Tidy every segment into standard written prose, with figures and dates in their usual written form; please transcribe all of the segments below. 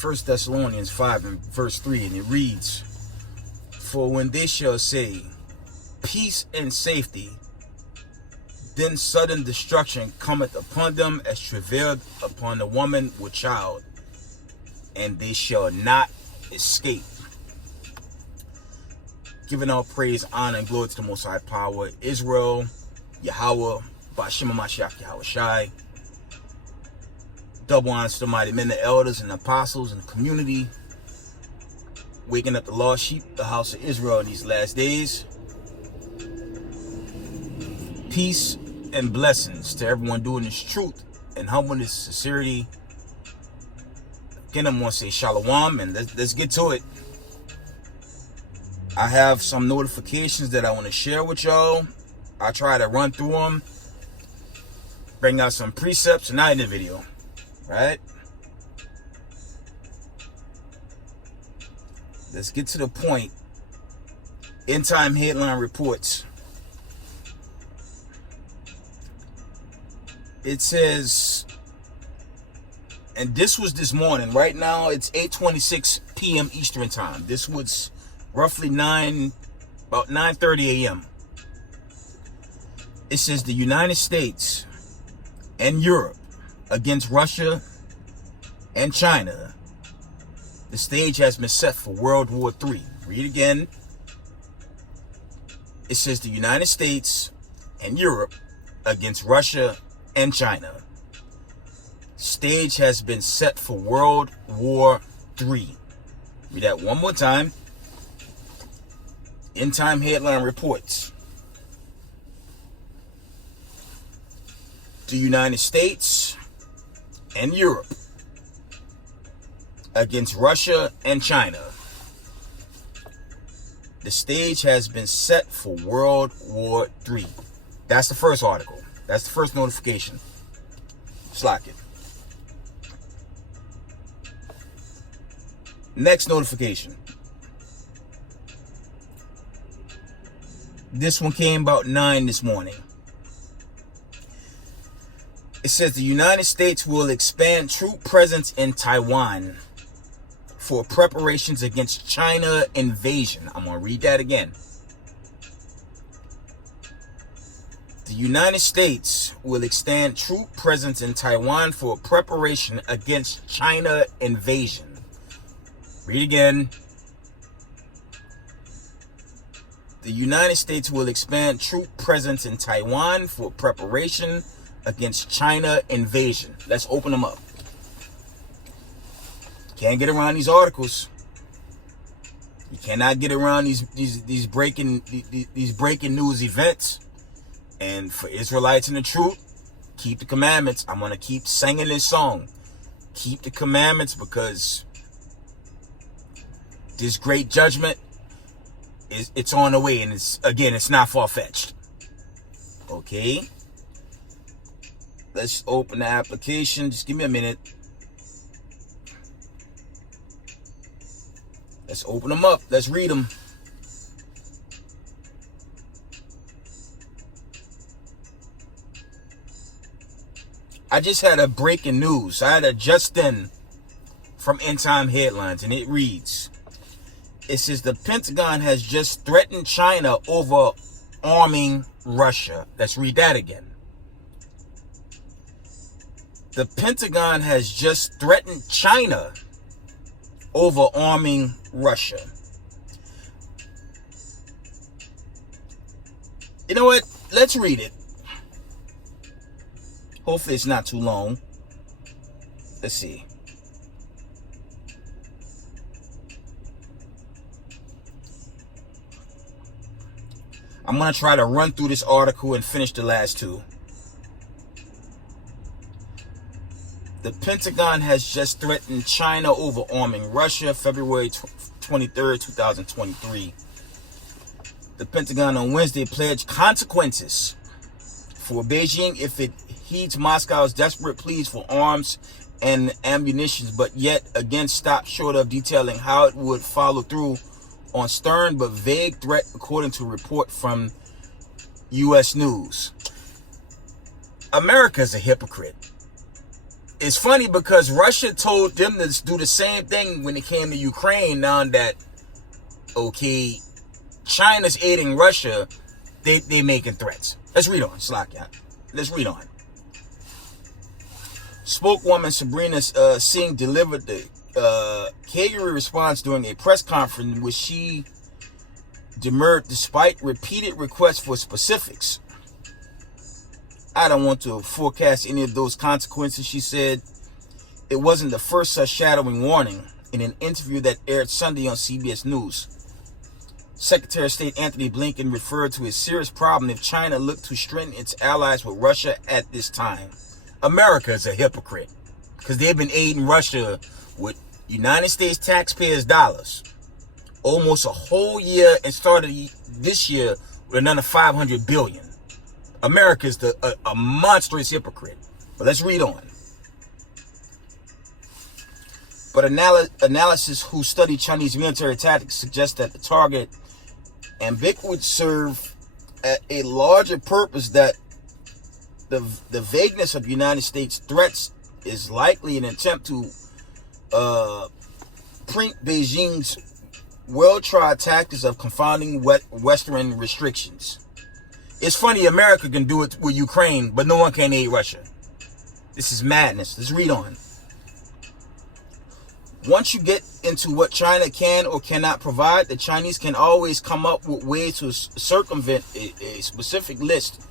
1 Thessalonians 5 and verse 3, and it reads, "For when they shall say, peace and safety, then sudden destruction cometh upon them as travail upon the woman with child, and they shall not escape." Giving all praise, honor, and glory to the Most High Power, Israel, Yahweh, Ba'ashim HaMashiach, Yahweh Shai. Double honor to the mighty men, the elders, and the apostles, and the community, waking up the lost sheep, the house of Israel in these last days. Peace and blessings to everyone doing this truth and humbleness, sincerity. Again, I'm going to say shalom, and let's get to it. I have some notifications that I want to share with y'all. I try to run through them, bring out some precepts tonight in the video, right? Let's get to the point. End time headline reports. It says, and this was this morning. Right now, it's 8:26 p.m. Eastern time. This was roughly about 9:30 a.m. It says the United States and Europe against Russia and China. The stage has been set for World War III. Read again. It says the United States and Europe against Russia and China. Stage has been set for World War III. Read that one more time. End time headline reports. The United States and Europe against Russia and China. The stage has been set for World War III. That's the first article. That's the first notification. Slack it. Next notification. This one came about 9 this morning. It says the United States will expand troop presence in Taiwan for preparations against China invasion. I'm going to read that again. The United States will extend troop presence in Taiwan for preparation against China invasion. Read again. The United States will expand troop presence in Taiwan for preparation against China invasion. Let's open them up. Can't get around these articles. You cannot get around these breaking news events. And for Israelites in the truth, keep the commandments. I'm gonna keep singing this song. Keep the commandments, because this great judgment it's on the way, and it's not far-fetched. Okay. Let's open the application. Just give me a minute. Let's open them up. Let's read them. I just had a breaking news. I had a just in from End Time Headlines, and it reads, it says the Pentagon has just threatened China over arming Russia. Let's read that again. The Pentagon has just threatened China over arming Russia. You know what? Let's read it. Hopefully it's not too long. Let's see. I'm going to try to run through this article and finish the last two. The Pentagon has just threatened China over arming Russia, February 23rd, 2023. The Pentagon on Wednesday pledged consequences for Beijing if it heeds Moscow's desperate pleas for arms and ammunition, but yet again stopped short of detailing how it would follow through on stern but vague threat, according to a report from U.S. News. America's a hypocrite. it's funny because Russia told them to do the same thing when it came to Ukraine. Now that, okay, China's aiding Russia, they making threats. Let's read on. Slack, let's read on. Spokeswoman Sabrina Singh delivered the Calgary response during a press conference in which she demurred despite repeated requests for specifics. I don't want to forecast any of those consequences, she said. It wasn't the first such shadowing warning. In an interview that aired Sunday on CBS News, Secretary of State Anthony Blinken referred to a serious problem if China looked to strengthen its allies with Russia at this time. America is a hypocrite because they've been aiding Russia with United States taxpayers' dollars almost a whole year and started this year with another $500 billion. America is a monstrous hypocrite. But let's read on. But analysis who study Chinese military tactics suggest that the target would serve a larger purpose, that the vagueness of United States threats is likely an attempt to print Beijing's well-tried tactics of confounding Western restrictions. It's funny, America can do it with Ukraine, but no one can aid Russia. This is madness. Let's read on. Once you get into what China can or cannot provide, the Chinese can always come up with ways to circumvent a specific list.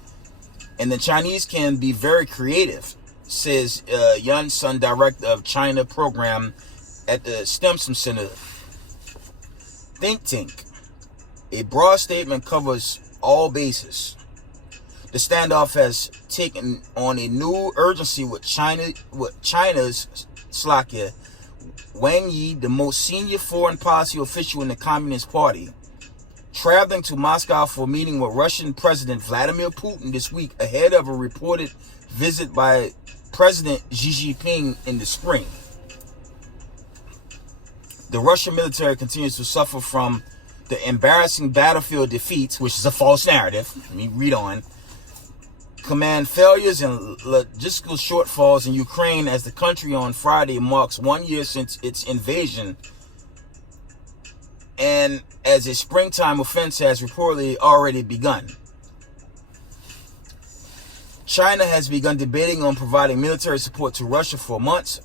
And the Chinese can be very creative, says Yun Sun, director of China program at the Stimson Center think tank. A broad statement covers all bases. The standoff has taken on a new urgency with China's Wang Yi, the most senior foreign policy official in the Communist Party, traveling to Moscow for a meeting with Russian President Vladimir Putin this week ahead of a reported visit by President Xi Jinping in the spring. The Russian military continues to suffer from the embarrassing battlefield defeats, which is a false narrative. Let me read on. Command failures and logistical shortfalls in Ukraine as the country on Friday marks 1 year since its invasion, and as a springtime offense has reportedly already begun. China has begun debating on providing military support to Russia for months,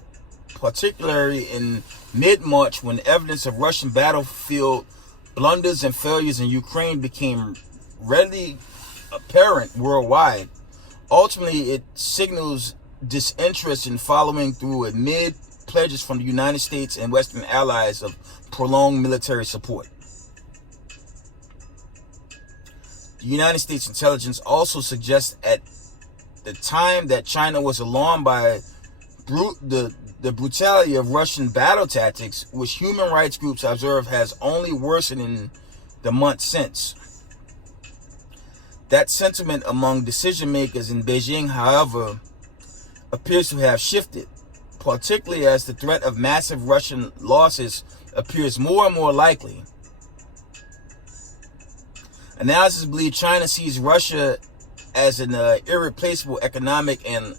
particularly in mid-March when evidence of Russian battlefield blunders and failures in Ukraine became readily apparent worldwide. Ultimately, it signals disinterest in following through amid pledges from the United States and Western allies of prolonged military support. The United States intelligence also suggests at the time that China was alarmed by the brutality of Russian battle tactics, which human rights groups observe has only worsened in the months since. That sentiment among decision makers in Beijing, however, appears to have shifted, particularly as the threat of massive Russian losses appears more and more likely. Analysis believe China sees Russia as an irreplaceable economic and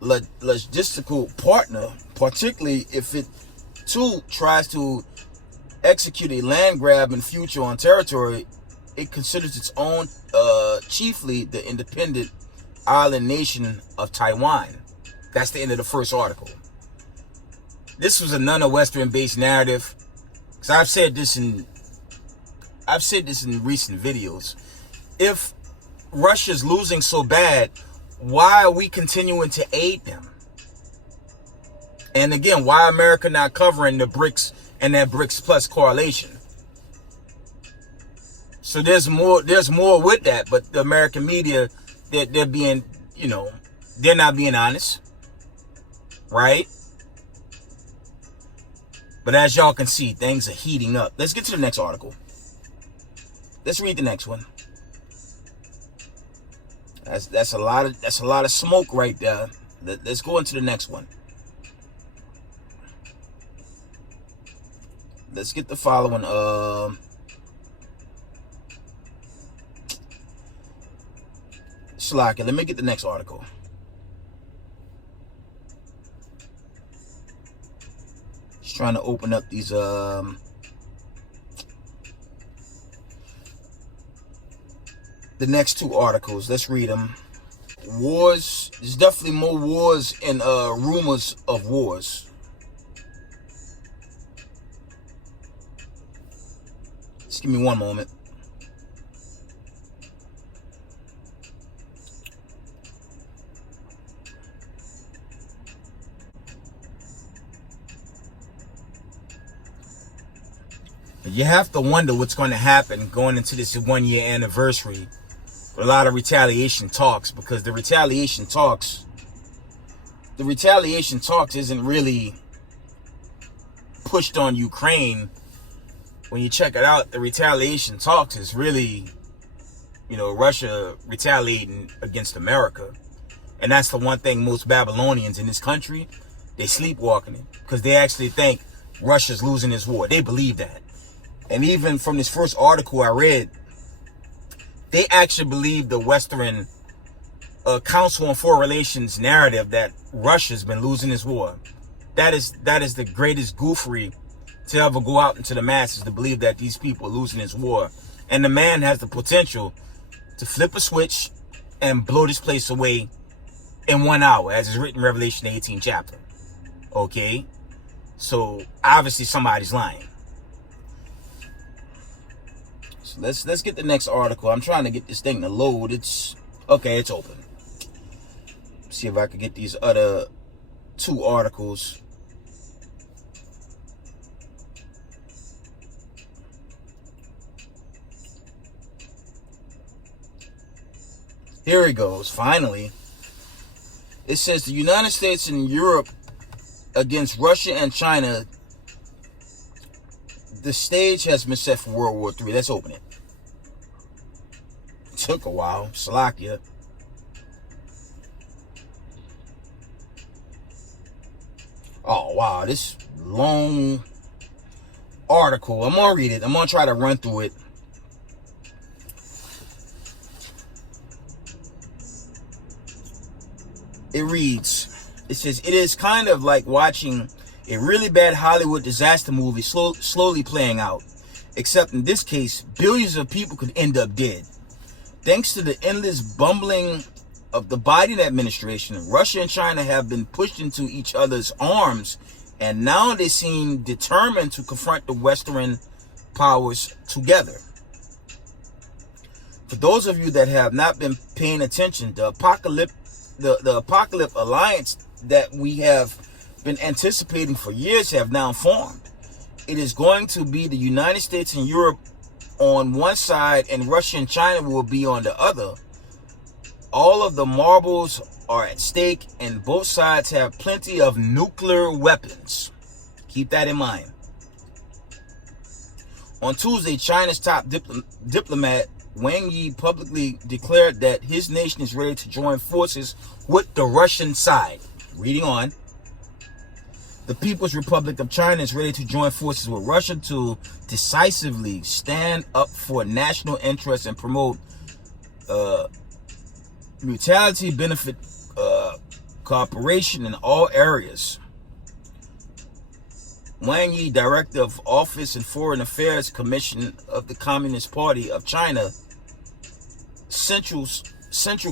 logistical partner, particularly if it too tries to execute a land grab in future on territory it considers its own, chiefly the independent island nation of Taiwan. That's the end of the first article. This was a non-Western based narrative, because I've said this in recent videos. If Russia's losing so bad, why are we continuing to aid them? And again, why America not covering the BRICS and that BRICS Plus correlation? So there's more with that, but the American media, they're being, they're not being honest, right? But as y'all can see, things are heating up. Let's get to the next article. Let's read the next one. That's a lot of smoke right there. Let's go into the next one. Let's get the following. Let me get the next article. Just trying to open up these the next two articles. Let's read them. Wars. There's definitely more wars and rumors of wars. Just give me one moment. You have to wonder what's going to happen going into this 1 year anniversary. A lot of retaliation talks, because the retaliation talks isn't really pushed on Ukraine. When you check it out, the retaliation talks is really, Russia retaliating against America. And that's the one thing most Babylonians in this country, they sleepwalking it, because they actually think Russia's losing this war. They believe that. And even from this first article I read, they actually believe the Western Council on Foreign Relations narrative that Russia's been losing this war. That is the greatest goofery to ever go out into the masses, to believe that these people are losing this war. And the man has the potential to flip a switch and blow this place away in 1 hour, as is written in Revelation 18 chapter. Okay? So obviously somebody's lying. Let's get the next article. I'm trying to get this thing to load. It's open. See if I can get these other two articles. Here it goes. Finally, it says the United States and Europe against Russia and China. The stage has been set for World War III. Let's open it. Took a while. Slovakia. Oh, wow. This long article. I'm going to read it. I'm going to try to run through it. It reads, it says, it is kind of like watching a really bad Hollywood disaster movie slowly playing out. Except in this case, billions of people could end up dead. Thanks to the endless bumbling of the Biden administration, Russia and China have been pushed into each other's arms, and now they seem determined to confront the Western powers together. For those of you that have not been paying attention, the apocalypse alliance that we have been anticipating for years have now formed. It is going to be the United States and Europe on one side, and Russia and China will be on the other. All of the marbles are at stake, and both sides have plenty of nuclear weapons. Keep that in mind. On Tuesday, China's top diplomat Wang Yi publicly declared that his nation is ready to join forces with the Russian side. Reading on. The People's Republic of China is ready to join forces with Russia to decisively stand up for national interests and promote mutuality benefit cooperation in all areas. Wang Yi, Director of Office and Foreign Affairs Commission of the Communist Party of China Central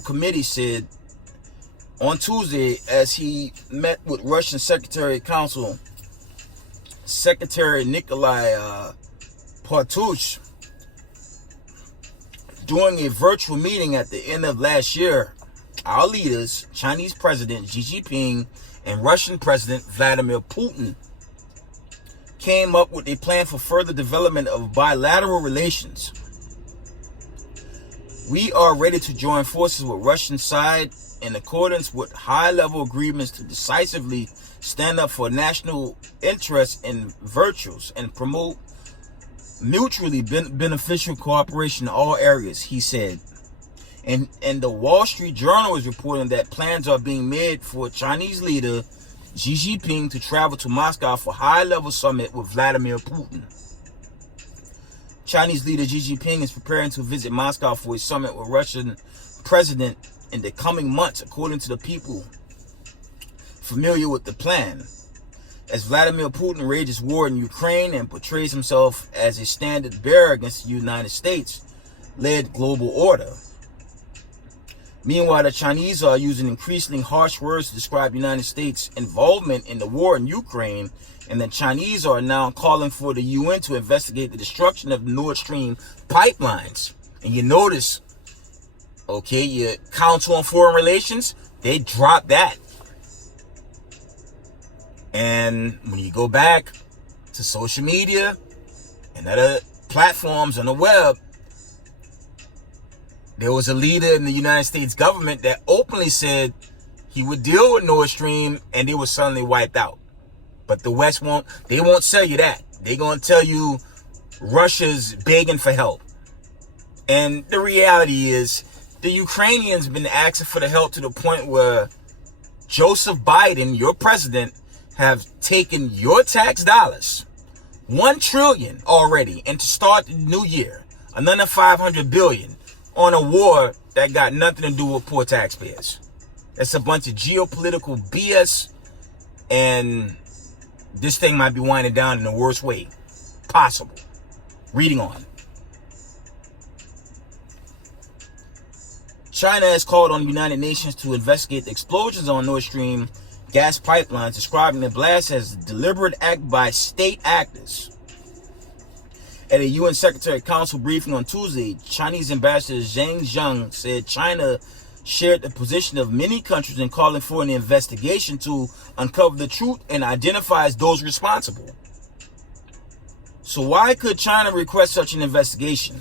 Committee, said on Tuesday as he met with Russian Secretary Nikolai Patrushev during a virtual meeting at the end of last year. Our leaders, Chinese President Xi Jinping and Russian President Vladimir Putin, came up with a plan for further development of bilateral relations. We are ready to join forces with Russian side in accordance with high-level agreements to decisively stand up for national interests and virtues and promote mutually beneficial cooperation in all areas, he said. And the Wall Street Journal is reporting that plans are being made for Chinese leader Xi Jinping to travel to Moscow for high-level summit with Vladimir Putin. Chinese leader Xi Jinping is preparing to visit Moscow for a summit with Russian president in the coming months, according to the people familiar with the plan. as Vladimir Putin rages war in Ukraine and portrays himself as a standard bearer against the United States-led global order. Meanwhile, the Chinese are using increasingly harsh words to describe the United States' involvement in the war in Ukraine, and the Chinese are now calling for the UN to investigate the destruction of the Nord Stream pipelines. And you notice, okay, your Council on Foreign Relations, they dropped that. And when you go back to social media and other platforms on the web, there was a leader in the United States government that openly said he would deal with Nord Stream and they were suddenly wiped out. But the West won't tell you that. They're going to tell you Russia's begging for help. And the reality is the Ukrainians been asking for the help to the point where Joseph Biden, your president, have taken your tax dollars, $1 trillion already, and to start the new year, another $500 billion on a war that got nothing to do with poor taxpayers. It's a bunch of geopolitical BS, and this thing might be winding down in the worst way possible. Reading on. China has called on the United Nations to investigate the explosions on Nord Stream gas pipelines, describing the blast as a deliberate act by state actors. At a UN Secretary Council briefing on Tuesday, Chinese Ambassador Zhang Zheng said China shared the position of many countries in calling for an investigation to uncover the truth and identify those responsible. So why could China request such an investigation?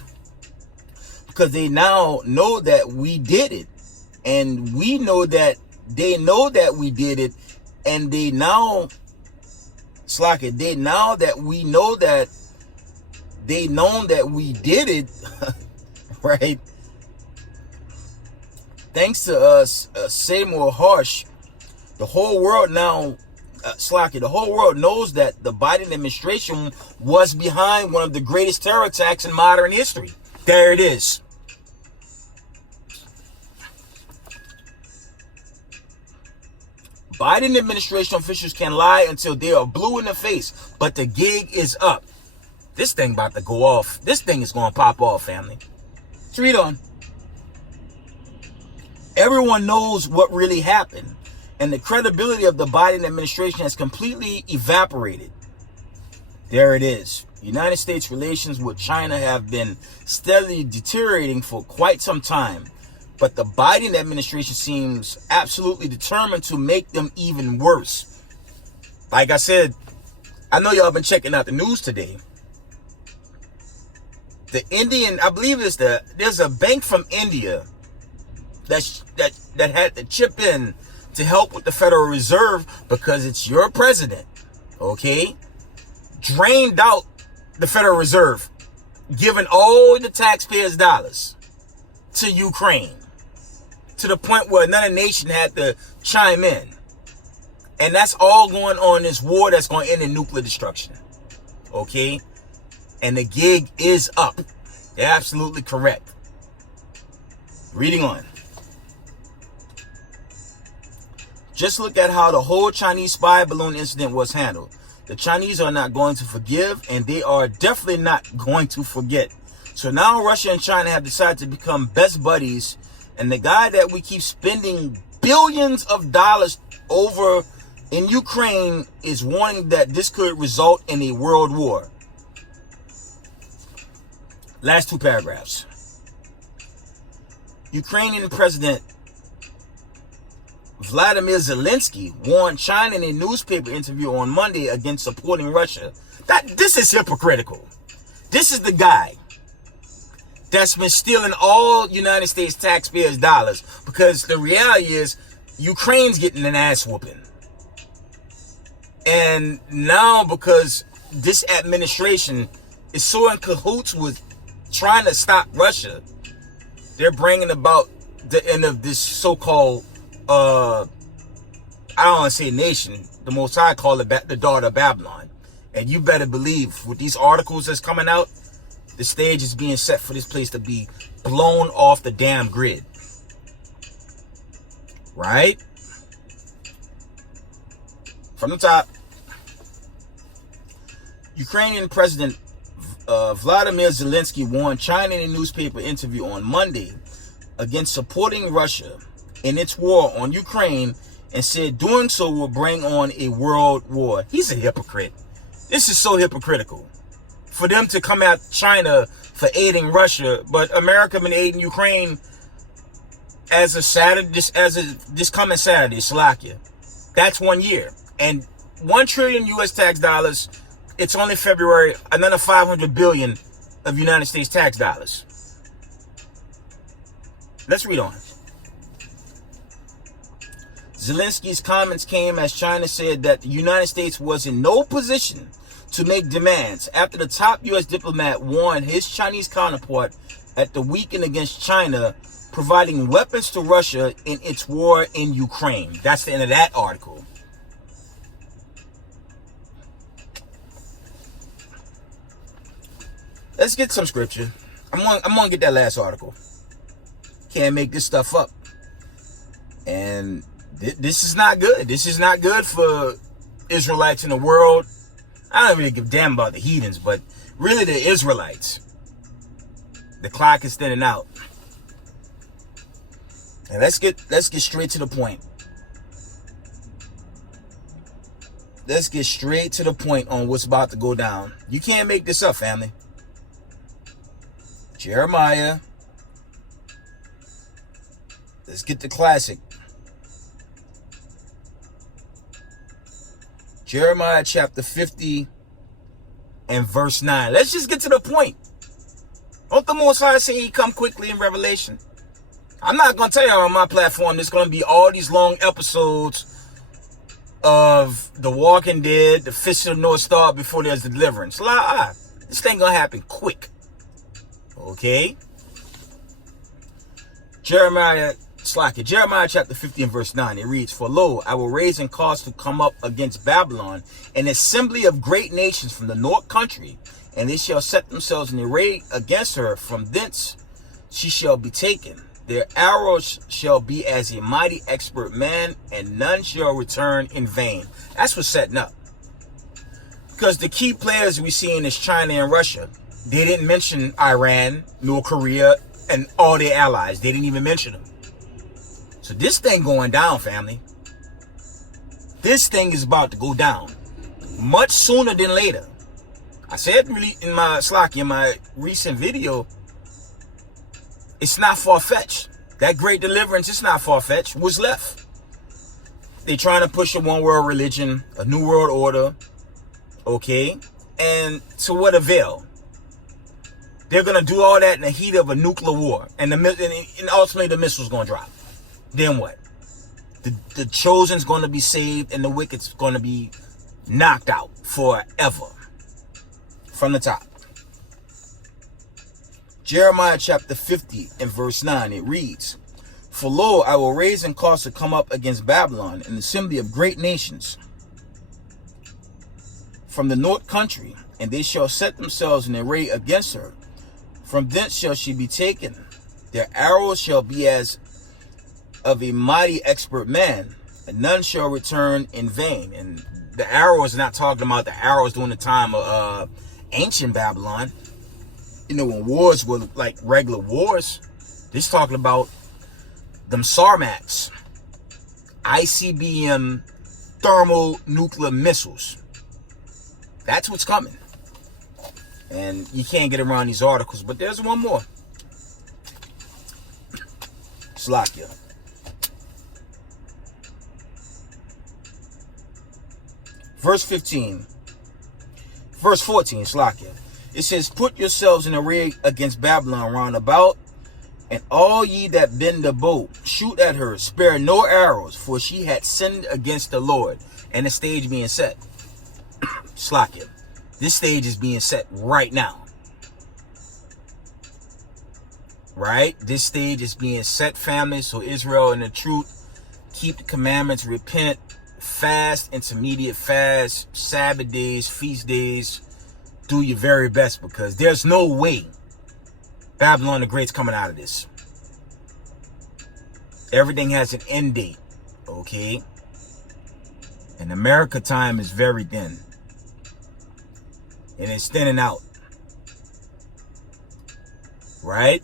Because they now know that we did it, and we know that they know that we did it, and they now they know that we did it, right? Thanks to us, say more harsh, the whole world now, the whole world knows that the Biden administration was behind one of the greatest terror attacks in modern history. There it is. Biden administration officials can lie until they are blue in the face, but the gig is up. This thing about to go off. This thing is going to pop off, family. Let's read on. Everyone knows what really happened, and the credibility of the Biden administration has completely evaporated. There it is. United States relations with China have been steadily deteriorating for quite some time, but the Biden administration seems absolutely determined to make them even worse. Like I said, I know y'all been checking out the news today. The Indian, I believe there's a bank from India that had to chip in to help with the Federal Reserve because it's your president, okay? Drained out the Federal Reserve, giving all the taxpayers' dollars to Ukraine, to the point where another nation had to chime in. And that's all going on in this war that's going to end in nuclear destruction, okay? And the gig is up. They're absolutely correct. Reading on. Just look at how the whole Chinese spy balloon incident was handled. The Chinese are not going to forgive, and they are definitely not going to forget. So now Russia and China have decided to become best buddies, and the guy that we keep spending billions of dollars over in Ukraine is warning that this could result in a world war. Last two paragraphs. Ukrainian President Vladimir Zelensky warned China in a newspaper interview on Monday against supporting Russia. This is hypocritical. This is the guy that's been stealing all United States taxpayers' dollars, because the reality is Ukraine's getting an ass whooping. And now, because this administration is so in cahoots with trying to stop Russia, they're bringing about the end of this so-called, I don't want to say nation, the Most High call it the daughter of Babylon. And you better believe, with these articles that's coming out, the stage is being set for this place to be blown off the damn grid. Right? From the top. Ukrainian President Vladimir Zelensky warned China in a newspaper interview on Monday against supporting Russia in its war on Ukraine and said doing so will bring on a world war. He's a hypocrite. This is so hypocritical. For them to come at China for aiding Russia, but America been aiding Ukraine as a Saturday, this coming Saturday, Slovakia. That's 1 year. And 1 trillion US tax dollars, it's only February, another 500 billion of United States tax dollars. Let's read on. Zelensky's comments came as China said that the United States was in no position to make demands after the top U.S. diplomat warned his Chinese counterpart at the weekend against China providing weapons to Russia in its war in Ukraine. That's the end of that article. Let's get some scripture. I'm gonna get that last article. Can't make this stuff up. And this is not good. This is not good for Israelites in the world. I don't really give a damn about the heathens, but really the Israelites. The clock is thinning out. And let's get straight to the point. Let's get straight to the point on what's about to go down. You can't make this up, family. Jeremiah. Let's get the classic. Jeremiah chapter 50 and verse 9. Let's just get to the point. Don't the Most High say he come quickly in Revelation? I'm not going to tell you on my platform there's going to be all these long episodes of The Walking Dead, The Fist of the North Star before there's the Deliverance. This thing going to happen quick. Okay? Jeremiah chapter 50 and verse 9, it reads, "For lo, I will raise and cause to come up against Babylon an assembly of great nations from the north country, and they shall set themselves in array against her. From thence she shall be taken. Their arrows shall be as a mighty expert man, and none shall return in vain." That's what's setting up. Because the key players we see in is China and Russia. They didn't mention Iran, North Korea, and all their allies. They didn't even mention them. So this thing going down, family. This thing is about to go down much sooner than later. I said really in my recent video, it's not far-fetched. That great deliverance, it's not far-fetched. What's left? They're trying to push a one-world religion, a new world order, okay? And to what avail? They're going to do all that in the heat of a nuclear war. And ultimately the missile's going to drop. Then what? The chosen's going to be saved and the wicked's going to be knocked out forever. From the top. Jeremiah chapter 50 and verse 9, it reads, "For lo, I will raise and cause to come up against Babylon an assembly of great nations from the north country, and they shall set themselves in array against her. From thence shall she be taken. Their arrows shall be as of a mighty expert man, and none shall return in vain." And the arrow is not talking about the arrows during the time of ancient Babylon. You know, when wars were like regular wars. This talking about them Sarmats, ICBM thermonuclear missiles. That's what's coming. And you can't get around these articles. But there's one more. Slovakia. Verse 14, Slovakia. It says, "Put yourselves in array against Babylon round about, and all ye that bend the bow, shoot at her, spare no arrows, for she had sinned against the Lord." And the stage being set. Slovakia. This stage is being set right now. Right? This stage is being set, family. So Israel and the truth, keep the commandments, repent, fast, intermediate fast, Sabbath days, feast days. Do your very best, because there's no way Babylon the Great's coming out of this. Everything has an end date, okay? And America time is very thin. and it's thinning out. Right?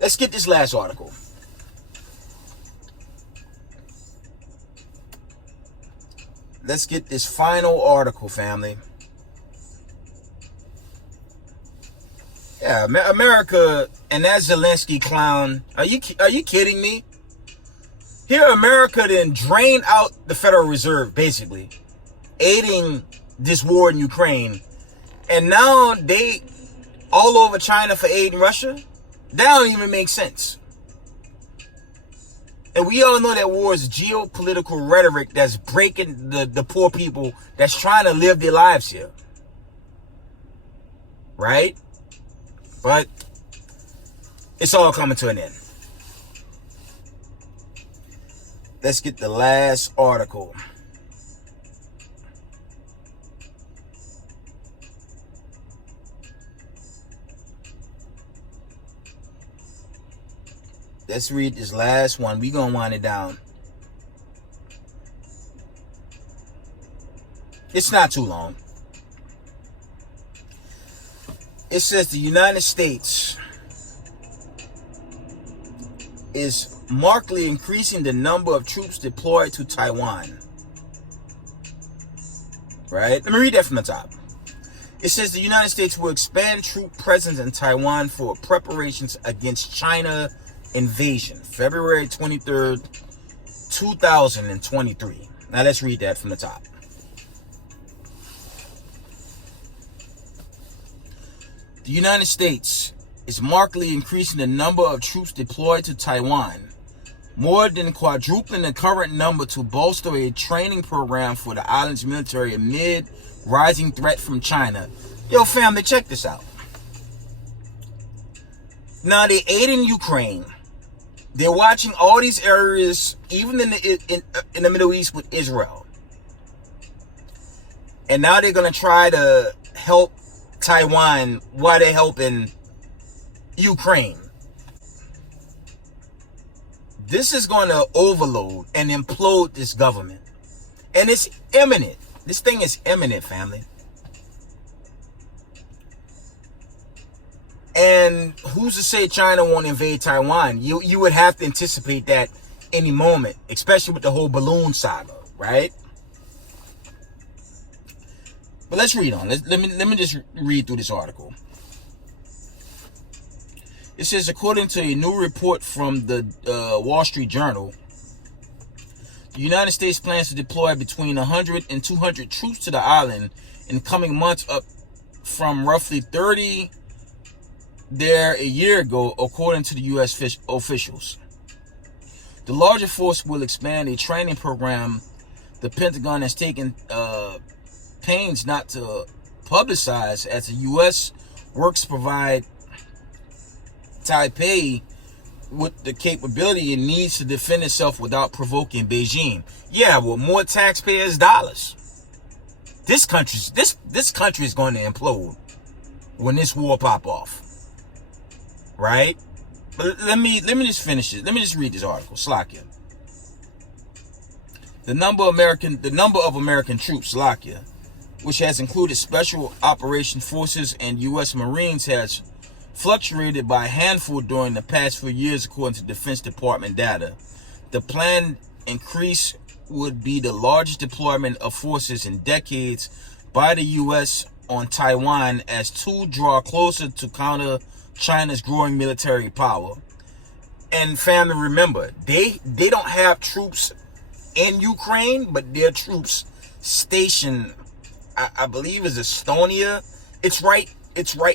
Let's get this last article. Let's get this final article, family. Yeah, America and that Zelensky clown. Are you kidding me? Here, America then drained out the Federal Reserve, basically, aiding this war in Ukraine, and now they all over China for aiding Russia. That don't even make sense. And we all know that war is geopolitical rhetoric that's breaking the poor people that's trying to live their lives here. Right? But it's all coming to an end. Let's get the last article. Let's read this last one. We're going to wind it down. It's not too long. It says the United States is markedly increasing the number of troops deployed to Taiwan. Right? Let me read that from the top. It says the United States will expand troop presence in Taiwan for preparations against China invasion, February 23rd, 2023. Now let's read that from the top. The United States is markedly increasing the number of troops deployed to Taiwan, more than quadrupling the current number to bolster a training program for the island's military amid rising threat from China. Yo, family, check this out. Now they aid in Ukraine. They're watching all these areas, even in the Middle East with Israel. And now they're going to try to help Taiwan while they're helping Ukraine. This is going to overload and implode this government. And it's imminent. This thing is imminent, family. And who's to say China won't invade Taiwan? You would have to anticipate that any moment, especially with the whole balloon saga, right? But let's read on. Let me just read through this article. It says, according to a new report from the Wall Street Journal, the United States plans to deploy between 100 and 200 troops to the island in coming months, up from roughly 30 there a year ago, according to the U.S. officials. The larger force will expand a training program the Pentagon has taken pains not to publicize, as the U.S. works to provide Taipei with the capability it needs to defend itself without provoking Beijing. Yeah, with more taxpayers' dollars. This country is going to implode when this war pop off. Right? But let me just finish it. Let me just read this article. Slovakia. The number of American troops, Slovakia, which has included special operations forces and U.S. Marines, has fluctuated by a handful during the past few years, according to Defense Department data. The planned increase would be the largest deployment of forces in decades by the U.S. on Taiwan, as two draw closer to counter China's growing military power. And family, remember, they don't have troops in Ukraine, but their troops stationed, I believe, is Estonia. It's right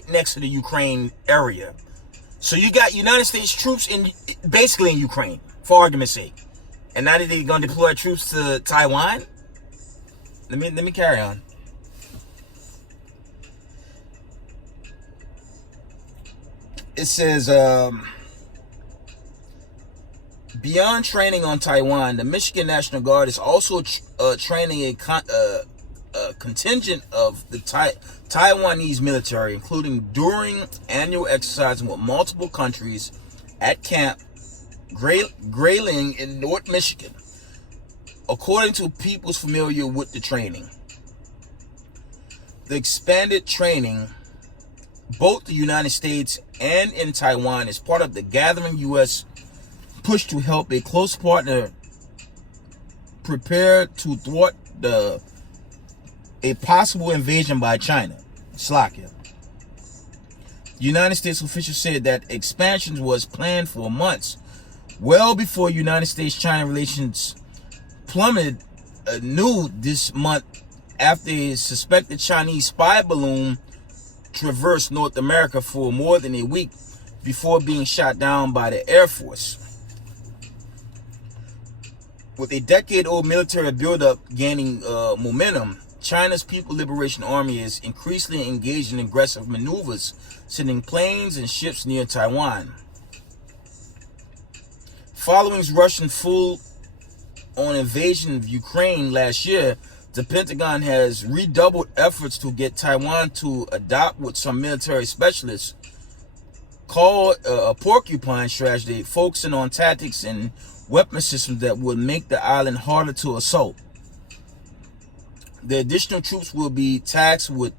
next to the Ukraine area. So you got United States troops basically in Ukraine, for argument's sake. And now that they're gonna deploy troops to Taiwan, let me carry on. It says, beyond training on Taiwan, the Michigan National Guard is also training a contingent of the Taiwanese military, including during annual exercises with multiple countries at Camp Grayling in North Michigan, according to people familiar with the training. The expanded training, both the United States and in Taiwan, is part of the gathering U.S. push to help a close partner prepare to thwart a possible invasion by China. Slovakia. United States officials said that expansion was planned for months, well before United States-China relations plummeted anew this month after a suspected Chinese spy balloon traversed North America for more than a week before being shot down by the Air Force. With a decade-old military buildup gaining momentum, China's People's Liberation Army is increasingly engaged in aggressive maneuvers, sending planes and ships near Taiwan. Following Russian full-on invasion of Ukraine last year, the Pentagon has redoubled efforts to get Taiwan to adopt what some military specialists call a porcupine strategy, focusing on tactics and weapon systems that would make the island harder to assault. The additional troops will be tasked with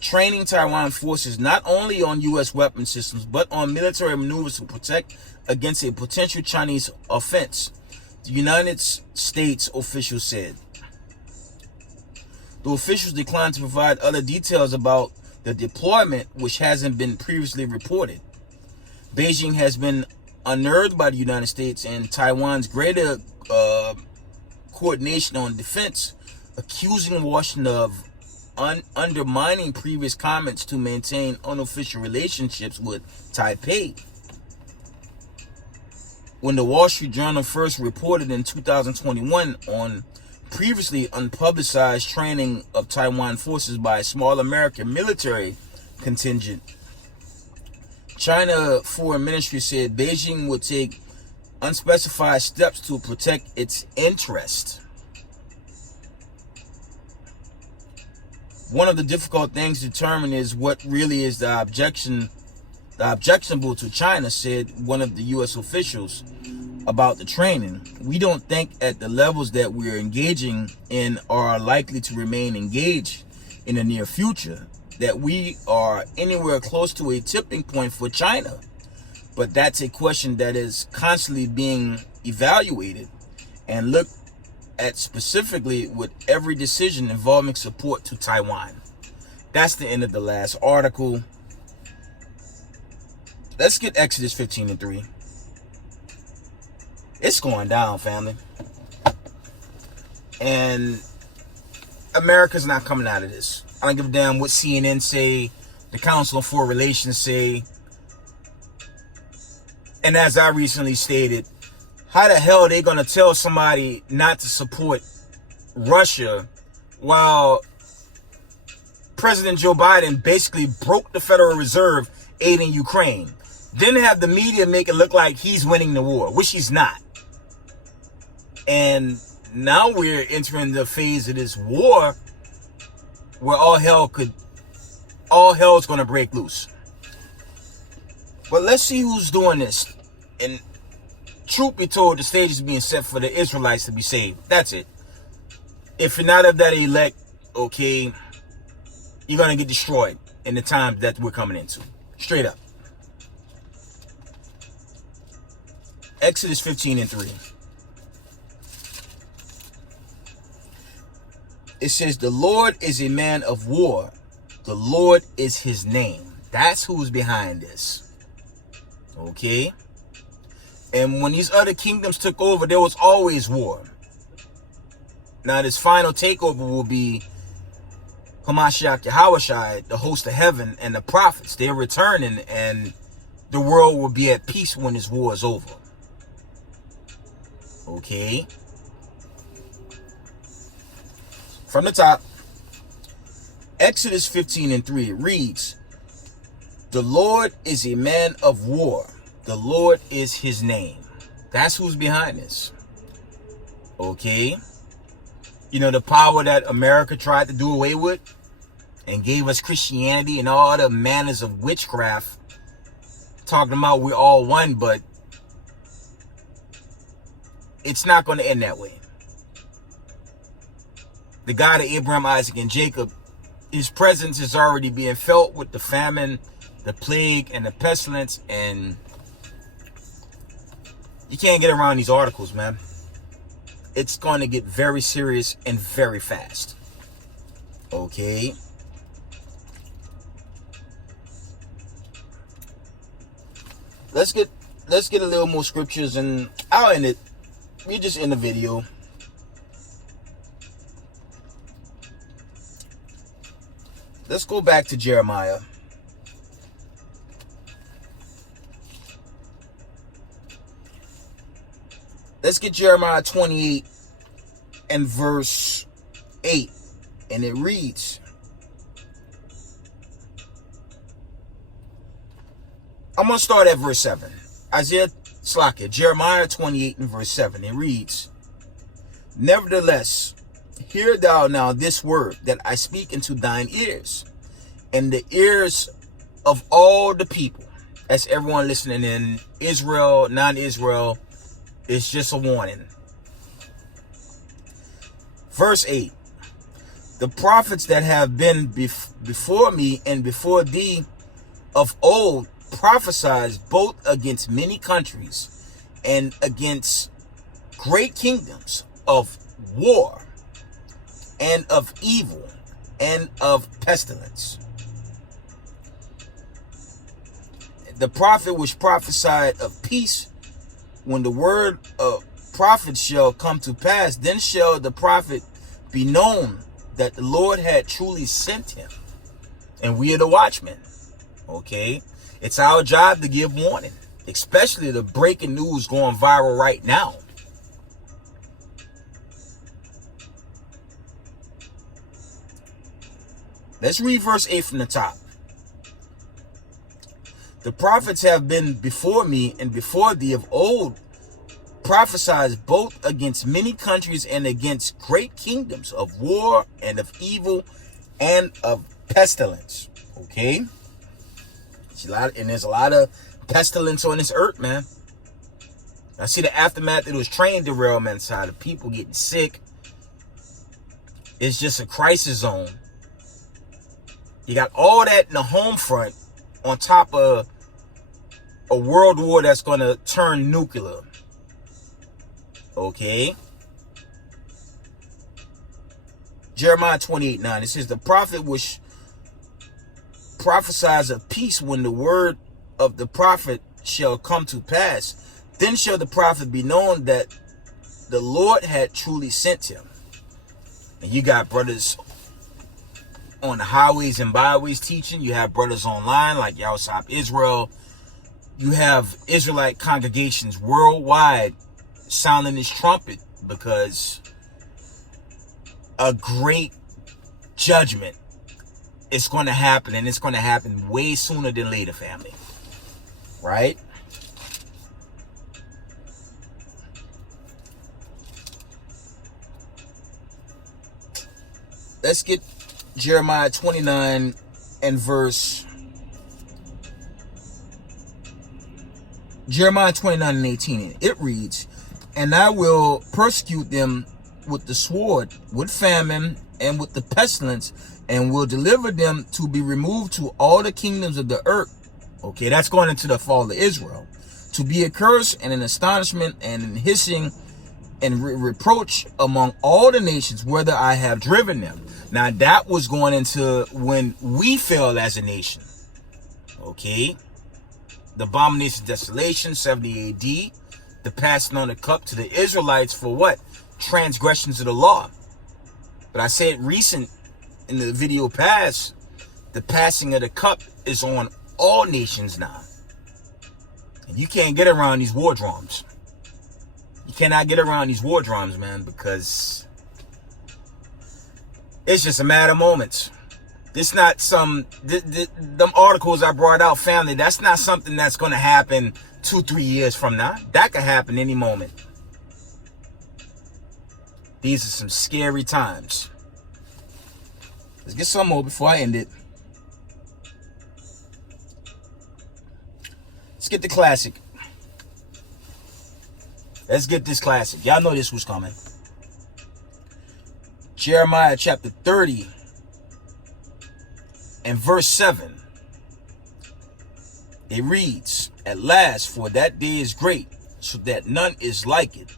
training Taiwan forces not only on U.S. weapon systems, but on military maneuvers to protect against a potential Chinese offense, the United States officials said. The officials declined to provide other details about the deployment, which hasn't been previously reported. Beijing has been unnerved by the United States and Taiwan's greater coordination on defense, accusing Washington of undermining previous comments to maintain unofficial relationships with Taipei. When the Wall Street Journal first reported in 2021 on previously unpublicized training of Taiwan forces by a small American military contingent, China Foreign Ministry said Beijing would take unspecified steps to protect its interest. One of the difficult things to determine is what really is the objectionable to China, said one of the U.S. officials about the training. We don't think at the levels that we're engaging in are likely to remain engaged in the near future, that we are anywhere close to a tipping point for China. But that's a question that is constantly being evaluated and looked at specifically with every decision involving support to Taiwan. That's the end of the last article. Let's get Exodus 15:3. It's going down, family. And America's not coming out of this. I don't give a damn what CNN say, the Council on Foreign Relations say. And as I recently stated, how the hell are they going to tell somebody not to support Russia while President Joe Biden basically broke the Federal Reserve aiding Ukraine? Then have the media make it look like he's winning the war, which he's not. And now we're entering the phase of this war where all hell's going to break loose. But let's see who's doing this. And truth be told, the stage is being set for the Israelites to be saved. That's it. If you're not of that elect, okay, you're going to get destroyed in the time that we're coming into. Straight up. Exodus 15:3. It says, the Lord is a man of war. The Lord is his name. That's who's behind this. Okay? And when these other kingdoms took over, there was always war. Now, this final takeover will be Hamashiach Yahushai, the host of heaven, and the prophets. They're returning, and the world will be at peace when this war is over. Okay? From the top, Exodus 15:3 reads, the Lord is a man of war. The Lord is his name. That's who's behind this. Okay? You know, the power that America tried to do away with and gave us Christianity and all the manners of witchcraft, talking about we're all one, but it's not going to end that way. The God of Abraham, Isaac, and Jacob His presence is already being felt with the famine, the plague, and the pestilence. And you can't get around these articles, man. It's going to get very serious and very fast. Okay. Let's get a little more scriptures, and I'll end it. We just end the video. Let's go back to Jeremiah. Let's get Jeremiah 28 and verse 8. And it reads, I'm going to start at verse 7. Jeremiah 28 and verse 7. It reads, Nevertheless, hear thou now this word that I speak into thine ears, and the ears of all the people. That's everyone listening in Israel, non-Israel. It's just a warning. Verse 8. The prophets that have been before me and before thee of old prophesied both against many countries and against great kingdoms of war and of evil and of pestilence. The prophet which prophesied of peace, when the word of prophet shall come to pass, then shall the prophet be known that the Lord had truly sent him. And we are the watchmen. Okay? It's our job to give warning, especially the breaking news going viral right now. Let's read verse 8 from the top. The prophets have been before me and before thee of old prophesied both against many countries and against great kingdoms of war and of evil and of pestilence. Okay? There's a lot of pestilence on this earth, man. I see the aftermath. It was train derailment side of people getting sick. It's just a crisis zone. You got all that in the home front on top of a world war that's going to turn nuclear. Okay. Jeremiah 28:9. It says, the prophet which prophesies of peace, when the word of the prophet shall come to pass, then shall the prophet be known that the Lord had truly sent him. And you got brothers on the highways and byways teaching. You have brothers online like U.S.Pentagon Israel. You have Israelite congregations worldwide sounding this trumpet, because a great judgment is going to happen, and it's going to happen way sooner than later, family. Right? Let's get Jeremiah 29 and verse... Jeremiah 29 and 18. It reads, And I will persecute them with the sword, with famine, and with the pestilence, and will deliver them to be removed to all the kingdoms of the earth. Okay, that's going into the fall of Israel. To be a curse and an astonishment and an hissing and reproach among all the nations, whether I have driven them. Now that was going into when we fell as a nation. Okay. The abomination of desolation, 70 AD. The passing on the cup to the Israelites for what? Transgressions of the law. But I said recent in the video past, the passing of the cup is on all nations now. And you can't get around these war drums. You cannot get around these war drums, man, because it's just a matter of moments. It's not them articles I brought out, family, that's not something that's going to happen 2-3 years from now. That could happen any moment. These are some scary times. Let's get some more before I end it. Let's get the classic. Let's get this classic. Y'all know this was coming. Jeremiah chapter 30 And verse 7, it reads, "At last, for that day is great, so that none is like it.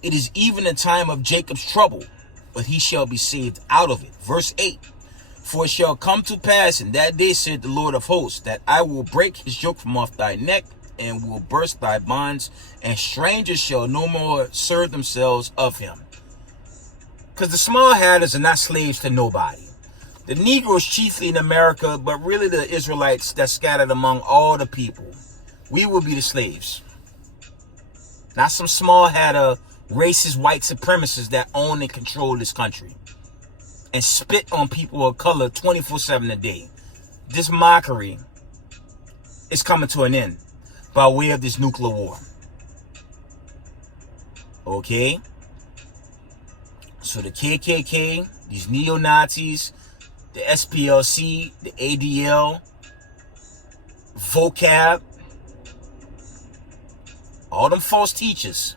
It is even a time of Jacob's trouble, but he shall be saved out of it." Verse 8, "For it shall come to pass in that day, said the Lord of hosts, that I will break his yoke from off thy neck, and will burst thy bonds, and strangers shall no more serve themselves of him." Because the small hatters are not slaves to nobody. The Negroes chiefly in America, but really the Israelites that's scattered among all the people. We will be the slaves. Not some small hatter, racist white supremacists that own and control this country and spit on people of color 24/7 a day. This mockery is coming to an end by way of this nuclear war. Okay? So the KKK, these neo-Nazis, the SPLC, the ADL, vocab, all them false teachers,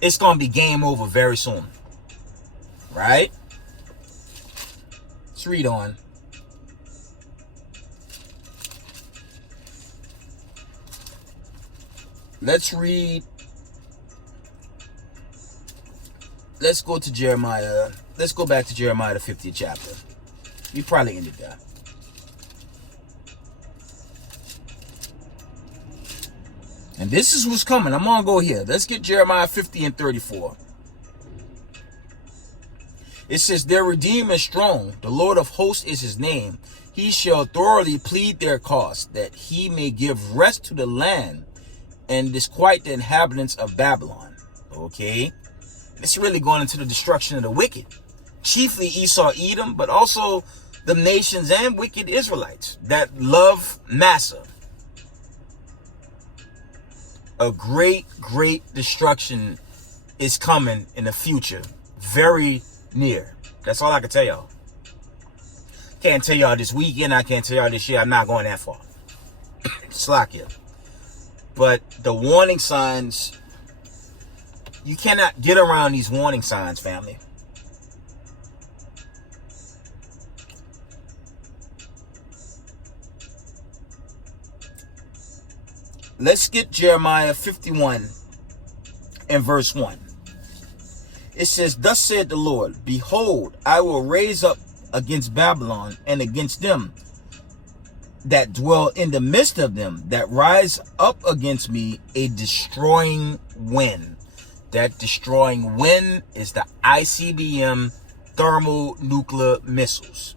it's going to be game over very soon. Right? Let's read on. Let's read. Let's go to Jeremiah. Let's go back to Jeremiah, the 50th chapter. We probably ended there. And this is what's coming. I'm going to go here. Let's get Jeremiah 50 and 34. It says, "Their Redeemer is strong. The Lord of hosts is his name. He shall thoroughly plead their cause, that he may give rest to the land and disquiet the inhabitants of Babylon." Okay? It's really going into the destruction of the wicked. Chiefly Esau, Edom, but also the nations and wicked Israelites that love Massa. A great, great destruction is coming in the future. Very near. That's all I can tell y'all. Can't tell y'all this weekend. I can't tell y'all this year. I'm not going that far. Slack here. But the warning signs, you cannot get around these warning signs, family. Let's get Jeremiah 51 and verse 1. It says, "Thus said the Lord, behold, I will raise up against Babylon and against them that dwell in the midst of them, that rise up against me, a destroying wind." That destroying wind is the ICBM thermonuclear missiles.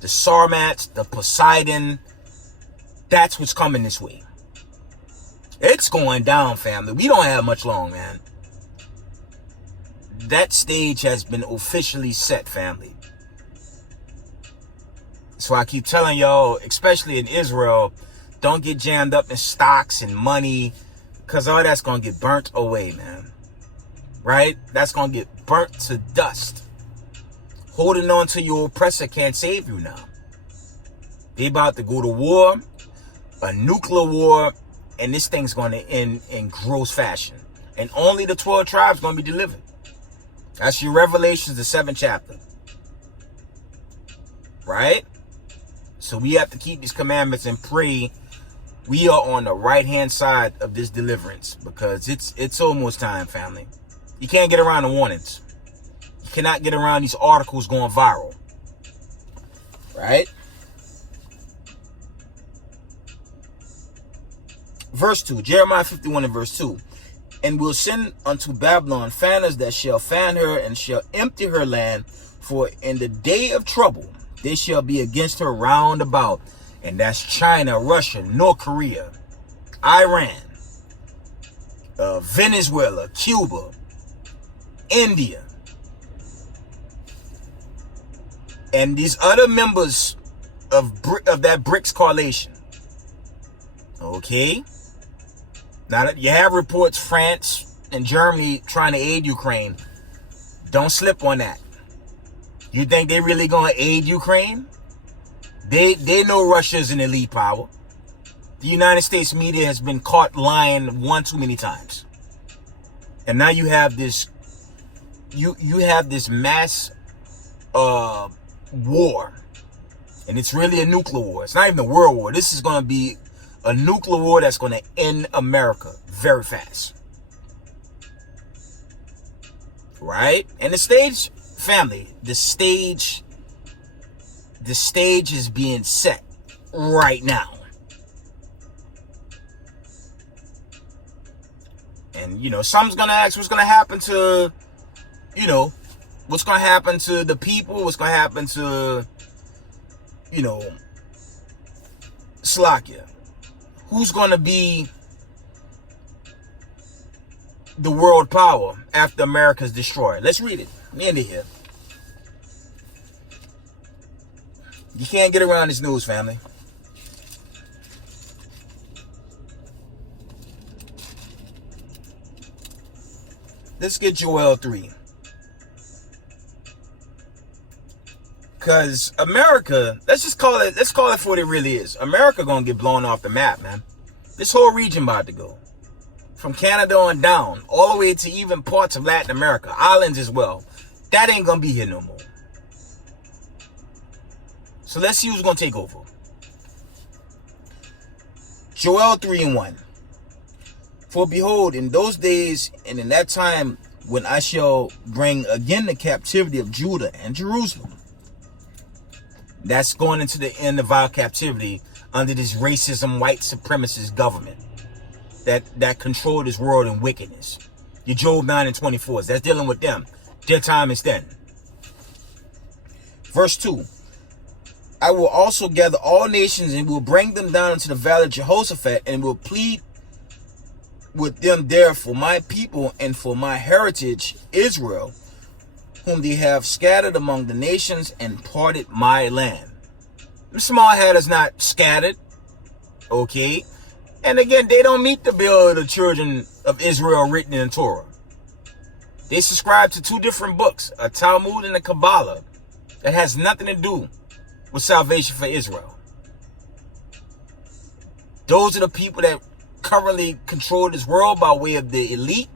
The Sarmats, the Poseidon, that's what's coming this way. It's going down, family. We don't have much long, man. That stage has been officially set, family. So I keep telling y'all, especially in Israel, don't get jammed up in stocks and money, because all that's going to get burnt away, man. Right? That's going to get burnt to dust. Holding on to your oppressor can't save you now. They about to go to war, a nuclear war, and this thing's going to end in gross fashion. And only the 12 tribes going to be delivered. That's your Revelations, the 7th chapter. Right? So we have to keep these commandments and pray we are on the right-hand side of this deliverance, because it's almost time, family. You can't get around the warnings. You cannot get around these articles going viral. Right? Verse 2, Jeremiah 51 and verse 2. "And will send unto Babylon fanners that shall fan her, and shall empty her land, for in the day of trouble they shall be against her round about." And that's China, Russia, North Korea, Iran, Venezuela, Cuba, India, and these other members of that BRICS coalition. Okay? Now that you have reports France and Germany trying to aid Ukraine, don't slip on that. You think they really going to aid Ukraine? They know Russia is an elite power. The United States media has been caught lying one too many times. And now you have this you have this mass war And it's really a nuclear war. It's not even a world war. This is going to be a nuclear war that's going to end America very fast. Right? And the stage, family, the stage is being set right now. And, you know, someone's going to ask what's going to happen to, you know, what's going to happen to the people, what's going to happen to, you know, Slovakia. Who's going to be the world power after America's destroyed? Let's read it. End it here. You can't get around this news, family. Let's get Joel 3. Because America, let's call it for what it really is. America gonna get blown off the map, man. This whole region about to go. From Canada on down, all the way to even parts of Latin America, islands as well. That ain't gonna be here no more. So let's see who's gonna take over. Joel 3:1. For behold, in those days and in that time when I shall bring again the captivity of Judah and Jerusalem. That's going into the end of our captivity under this racism, white supremacist government that control this world in wickedness. Your Job 9 and 24s. That's dealing with them. Their time is then. Verse 2. I will also gather all nations and will bring them down into the valley of Jehoshaphat and will plead with them there for my people and for my heritage, Israel, whom they have scattered among the nations and parted my land. The small hat is not scattered. Okay. And again, they don't meet the bill of the children of Israel written in the Torah. They subscribe to two different books, a Talmud and a Kabbalah, that has nothing to do with salvation for Israel. Those are the people that currently control this world by way of the elite.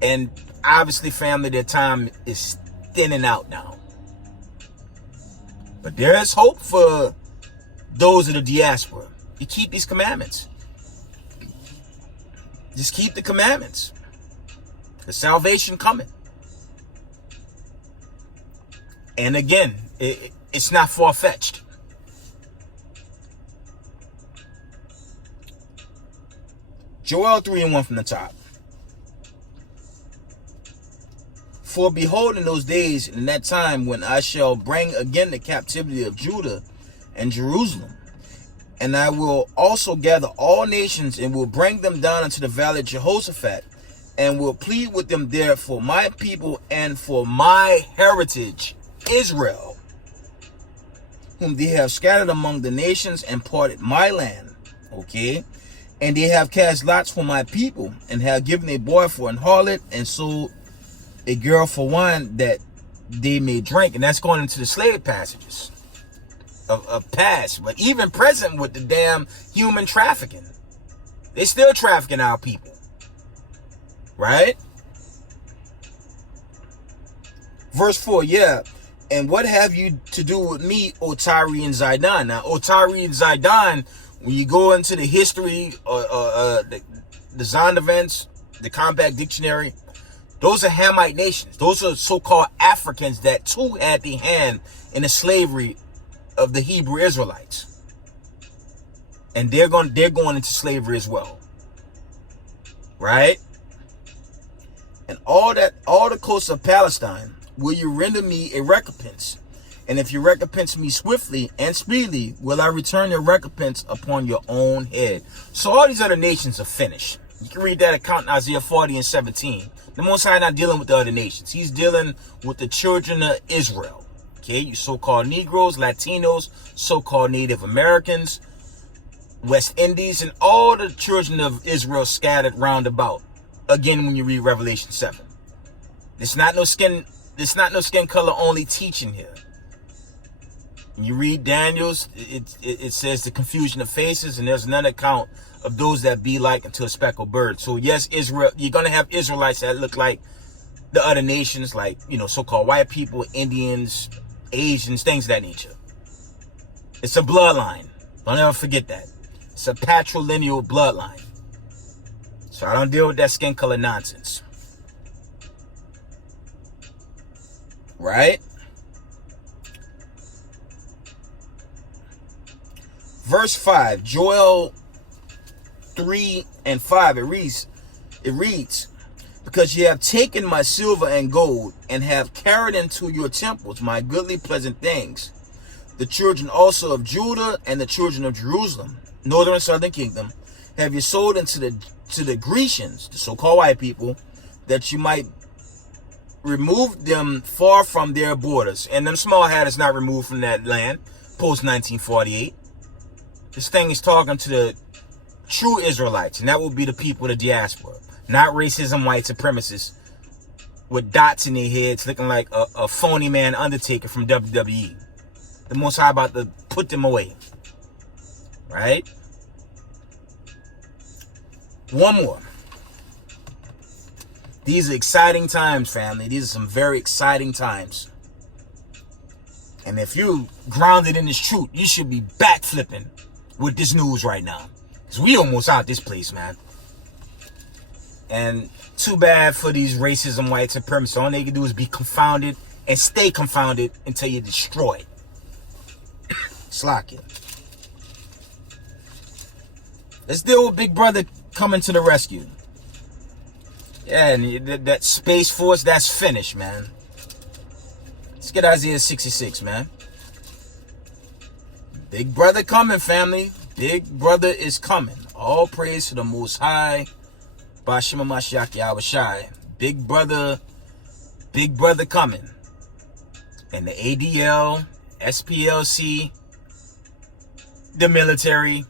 And obviously, family, their time is thinning out now. But there is hope for those of the diaspora. You keep these commandments. Just keep the commandments. The salvation coming. And again, it's not far-fetched. Joel 3:1 from the top. For behold, in those days, in that time, when I shall bring again the captivity of Judah and Jerusalem, and I will also gather all nations and will bring them down into the valley of Jehoshaphat, and will plead with them there for my people and for my heritage, Israel, whom they have scattered among the nations and parted my land. Okay? And they have cast lots for my people, and have given a boy for an harlot, and sold a girl for wine that they may drink. And that's going into the slave passages of past, but even present with the damn human trafficking. They're still trafficking our people. Right? Verse 4, yeah. And what have you to do with me, O Tyre and Zidon? Now, O Tyre and Zidon, when you go into the history, the Zondervan's, the Compact Dictionary, those are Hamite nations. Those are so-called Africans that too had the hand in the slavery of the Hebrew Israelites. And they're going into slavery as well. Right? And all the coasts of Palestine, will you render me a recompense? And if you recompense me swiftly and speedily, will I return your recompense upon your own head. So all these other nations are finished. You can read that account in Isaiah 40 and 17. The Most High not dealing with the other nations. He's dealing with the children of Israel. Okay, you so-called Negroes, Latinos, so-called Native Americans, West Indies, and all the children of Israel scattered round about. Again, when you read Revelation 7. It's not no skin color only teaching here. When you read Daniel's, it says the confusion of faces, and there's none account of those that be like unto a speckled bird. So yes, Israel, you're going to have Israelites that look like the other nations, like, you know, so-called white people, Indians, Asians, things of that nature. It's a bloodline. Don't ever forget that. It's a patrilineal bloodline. So I don't deal with that skin color nonsense. Right? Verse 5, Joel 3 and 5, it reads, because ye have taken my silver and gold, and have carried into your temples my goodly pleasant things, the children also of Judah and the children of Jerusalem, northern and southern kingdom, have you sold into the Grecians, the so-called white people, that you might remove them far from their borders. And them small hat is not removed from that land post 1948. This thing is talking to the true Israelites, and that will be the people of the diaspora, not racism, white supremacists with dots in their heads looking like a phony man Undertaker from WWE. The Most High about to put them away. Right? One more. These are exciting times, family. These are some very exciting times. And if you're grounded in this truth, you should be backflipping with this news right now. Because we almost out this place, man. And too bad for these racism, white supremacists. All they can do is be confounded and stay confounded until you're destroyed. Slack it. Let's deal with Big Brother coming to the rescue. Yeah, and that Space Force, that's finished, man. Let's get Isaiah 66, man. Big Brother coming, family. Big Brother is coming. All praise to the Most High. Bashima Mashiach Yahushai. Big Brother coming. And the ADL, SPLC, the military,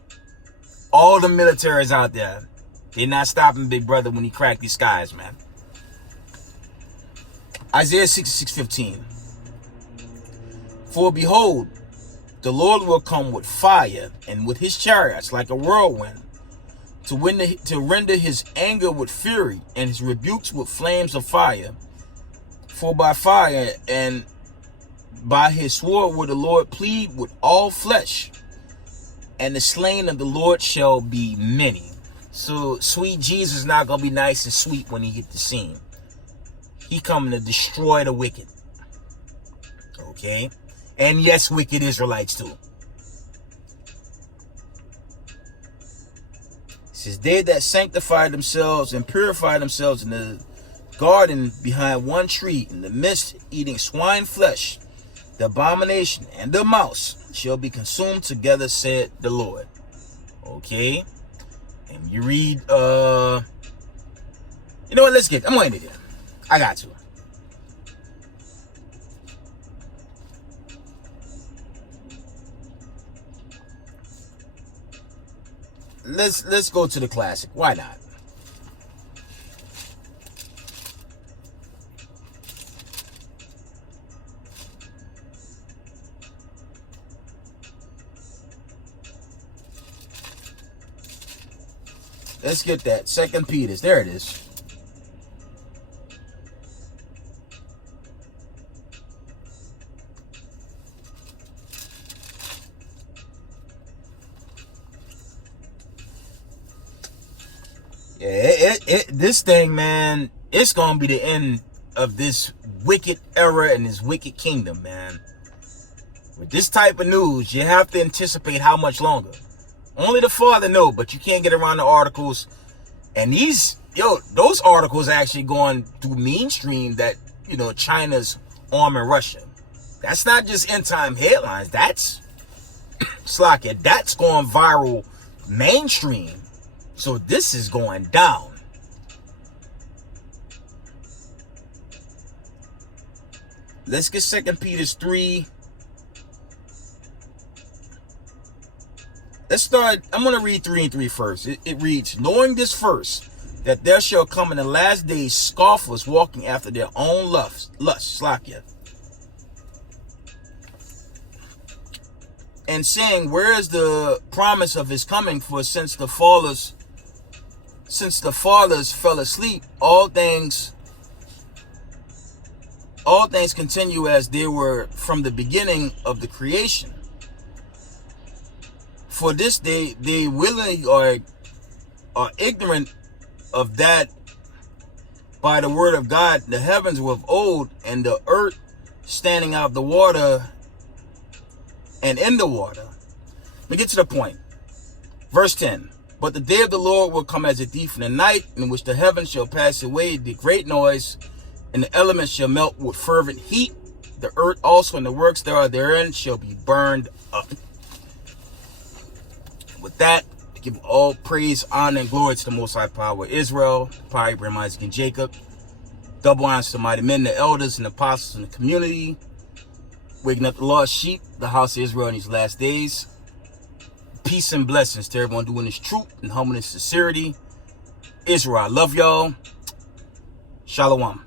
all the militaries out there, they're not stopping Big Brother when he cracked these skies, man. Isaiah 66:15. For behold, the Lord will come with fire, and with his chariots like a whirlwind, to render his anger with fury, and his rebukes with flames of fire. For by fire and by his sword will the Lord plead with all flesh, and the slain of the Lord shall be many. So sweet Jesus is not going to be nice and sweet when he hit the scene. He coming to destroy the wicked. Okay? And yes, wicked Israelites too. It says, they that sanctify themselves and purify themselves in the garden behind one tree, in the midst, eating swine flesh, the abomination and the mouse shall be consumed together, said the Lord. Okay? And you read, you know what, I'm going to end it. I got to. Let's go to the classic. Why not? Let's get that. 2 Peter. There it is. Yeah, this thing, man, it's going to be the end of this wicked era and this wicked kingdom, man. With this type of news, you have to anticipate how much longer. Only the Father knows, but you can't get around the articles. And those articles actually going through mainstream that, China's arming Russia. That's not just end time headlines. That's Slack it. That's going viral mainstream. So this is going down. Let's get 2 Peter 3. Let's start. I'm going to read 3 and 3 first. It reads, knowing this first, that there shall come in the last days scoffers walking after their own lusts, Slakia, and saying, where is the promise of his coming? For since the fathers fell asleep, all things continue as they were from the beginning of the creation. for this they willingly are ignorant of that by the word of God, the heavens were of old, and the earth standing out of the water and in the water. Let me get to the point. Verse 10. But the day of the Lord will come as a thief in the night, in which the heavens shall pass away, the great noise, and the elements shall melt with fervent heat. The earth also and the works therein shall be burned up. With that, I give all praise, honor, and glory to the Most High Power of Israel, power of Abraham, Isaac, and Jacob. Double honors to the mighty men, the elders, and the apostles in the community, waking up the lost sheep, the house of Israel in these last days. Peace and blessings to everyone doing this truth and humbleness and sincerity. Israel, I love y'all. Shalom.